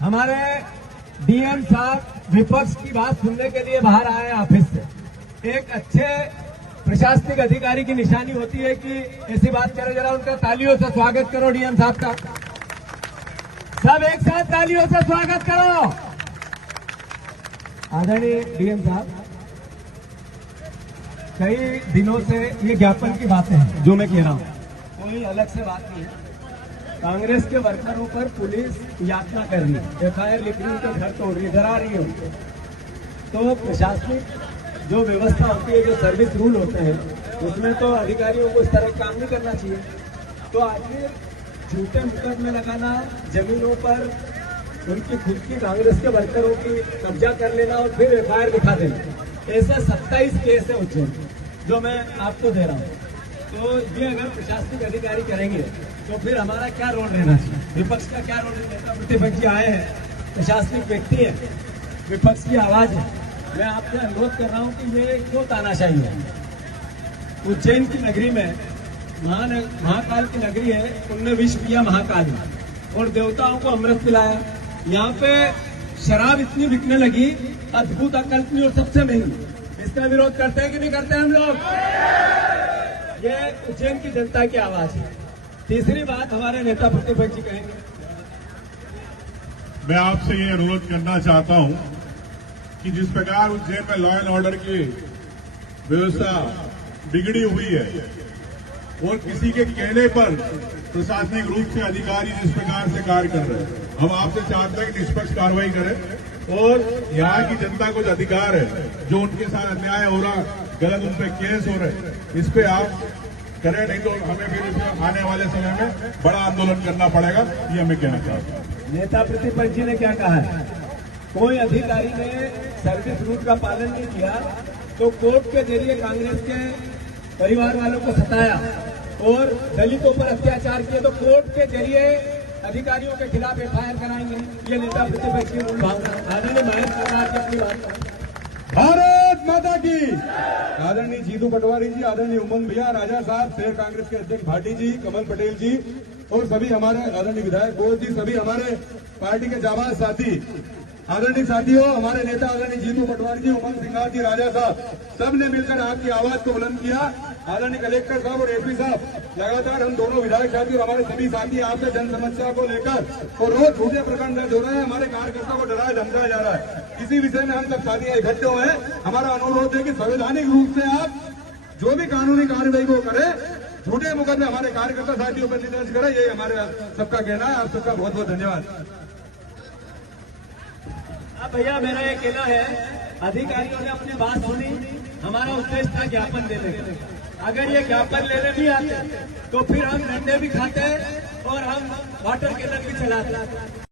हमारे डीएम साहब विपक्ष की बात सुनने के लिए बाहर आए ऑफिस से। एक अच्छे प्रशासनिक अधिकारी की निशानी होती है कि ऐसी बात करो, जरा उनका तालियों से स्वागत करो डीएम साहब का। सब एक साथ तालियों से स्वागत करो। आदरणीय डीएम साहब, कई दिनों से ये ज्ञापन की बातें हैं जो मैं कह रहा हूं, कोई अलग से बात नहीं है। कांग्रेस के वर्करों पर पुलिस यातना कर रही है, एफआईआर लिख रही है, उनके घर तोड़ रही है, डरा रही है उनको। तो प्रशासनिक जो व्यवस्था होती है, जो सर्विस रूल होते हैं, उसमें तो अधिकारियों को इस तरह काम नहीं करना चाहिए। तो आखिर झूठे मुकदमे लगाना, जमीनों पर उनकी खुद की कांग्रेस के वर्करों की कब्जा कर लेना और फिर एफआईआर दिखा देना, ऐसे 27 केस है उज्जैन जो मैं आपको दे रहा हूँ। तो ये अगर प्रशासनिक अधिकारी करेंगे तो फिर हमारा क्या रोल रहना चाहिए, विपक्ष का क्या रोल रहना। प्रतिपक्ष आए हैं, प्रशासनिक व्यक्ति है, विपक्ष की आवाज है। मैं आपसे अनुरोध कर रहा हूँ कि ये क्यों तानाशाही है। उज्जैन की नगरी में महाकाल की नगरी है, उनने विष पिया महाकाल में और देवताओं को अमृत पिलाया। यहाँ पे शराब इतनी बिकने लगी, अद्भुत, अकल्पनीय और सबसे महंगी। इसका विरोध करते हैं कि नहीं करते हम लोग? ये उज्जैन की जनता की आवाज है। तीसरी बात हमारे नेता प्रतिपक्ष जी कहेंगे। मैं आपसे ये अनुरोध करना चाहता हूं कि जिस प्रकार उज्जैन में लॉ एंड ऑर्डर की व्यवस्था बिगड़ी हुई है और किसी के कहने पर प्रशासनिक रूप से अधिकारी जिस प्रकार से कार्य कर रहे हैं, हम आपसे चाहते हैं कि निष्पक्ष कार्रवाई करें और यहाँ की जनता को जो अधिकार है, जो उनके साथ अन्याय हो रहा, गलत उन पर केस हो रहे, इस पे आप करें, नहीं तो हमें फिर इसमें आने वाले समय में बड़ा आंदोलन करना पड़ेगा। ये हमें कहना चाहता हूँ। नेता प्रतिपक्ष जी ने क्या कहा है, कोई अधिकारी ने सर्विस रूल का पालन नहीं किया तो कोर्ट के जरिए कांग्रेस के परिवार वालों को सताया और दलितों पर अत्याचार किए तो कोर्ट के जरिए अधिकारियों के खिलाफ एफआईआर कराएंगे। ये नेता प्रतिपक्ष की मूल भावना। आदरणीय महेश कुमार जी अपनी बात। भारत माता की। आदरणीय जीतू पटवारी जी, आदरणीय उमंग भैया, राजा साहब, शहर कांग्रेस के अध्यक्ष भाटी जी, कमल पटेल जी और सभी हमारे आदरणीय विधायक बोध जी, सभी हमारे पार्टी के जाबाज साथी, आदरणीय साथियों, हमारे नेता आदरणीय जीतू पटवारी जी, उमंग सिंघार जी, राजा साहब, सबने मिलकर आपकी आवाज को बुलंद किया। आदरणीय कलेक्टर साहब और एसपी साहब, लगातार हम दोनों विधायक साथी और हमारे सभी साथी आपसे जन समस्या को लेकर और रोज झूठे प्रकरण दर्ज हो रहे हैं, हमारे कार्यकर्ता को डराया धमकाया जा रहा है। इसी विषय में हम सब साथी इकट्ठे हुए हैं। हमारा अनुरोध है कि संवैधानिक रूप से आप जो भी कानूनी कार्रवाई को करें, झूठे मुकदमे हमारे कार्यकर्ता साथियों पर दर्ज करें, ये हमारे सबका कहना है। आप सबका बहुत बहुत धन्यवाद। अब भैया मेरा ये कहना है, अधिकारियों ने अपनी बात सुनी, हमारा उद्देश्य था ज्ञापन देने का। अगर ये ज्ञापन लेने नहीं आते तो फिर हम डंडे भी खाते और हम वाटर कैनन भी चलाते।